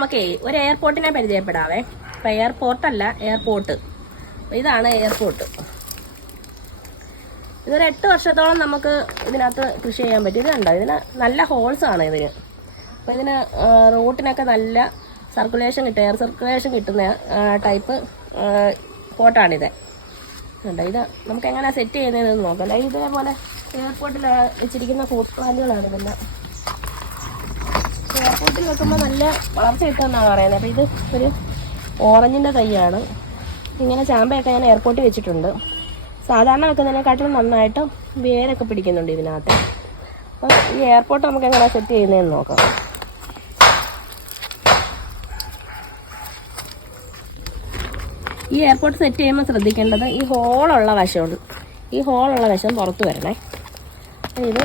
നമുക്കേ ഒരു എയർപോർട്ടിനെ പരിചയപ്പെടാവേ. ഇപ്പം എയർപോർട്ടല്ല, എയർപോർട്ട്. ഇതാണ് എയർപോർട്ട്. ഇതൊരു 8 വർഷത്തോളം നമുക്ക് ഇതിനകത്ത് കൃഷി ചെയ്യാൻ പറ്റും. ഇത് കണ്ടോ, ഇതിന് നല്ല ഹോൾസ് ആണ് ഇതിന്. അപ്പോൾ ഇതിന് റൂട്ടിനൊക്കെ നല്ല സർക്കുലേഷൻ കിട്ടും, എയർ സർക്കുലേഷൻ കിട്ടുന്ന ടൈപ്പ് പോട്ടാണിത്. കണ്ടോ, ഇത് നമുക്ക് എങ്ങനെ സെറ്റ് ചെയ്യുന്നതെന്ന് നോക്കാം. ഇതേപോലെ എയർപോർട്ടിൽ വെച്ചിരിക്കുന്ന ഫ്രൂട്ട് പ്ലാന്റുകളാണ് ഇതെല്ലാം. എയർപോർട്ടിൽ വെക്കുമ്പോൾ നല്ല വളർച്ച കിട്ടുമെന്നാണ് പറയുന്നത്. അപ്പോൾ ഇത് ഒരു ഓറഞ്ചിൻ്റെ തൈയാണ്. ഇങ്ങനെ ചാമ്പയൊക്കെ ഞാൻ എയർപോർട്ടിൽ വെച്ചിട്ടുണ്ട്. സാധാരണ വെക്കുന്നതിനെക്കാട്ടിലും നന്നായിട്ട് വേരൊക്കെ പിടിക്കുന്നുണ്ട് ഇതിനകത്ത്. അപ്പോൾ ഈ എയർപോർട്ട് നമുക്ക് എങ്ങനെ സെറ്റ് ചെയ്യുന്നതെന്ന് നോക്കാം. ഈ എയർപോർട്ട് സെറ്റ് ചെയ്യുമ്പോൾ ശ്രദ്ധിക്കേണ്ടത് ഈ ഹോളുള്ള വശമുണ്ട്. ഈ ഹോളുള്ള വശം പുറത്ത് വരണേ. ഇത്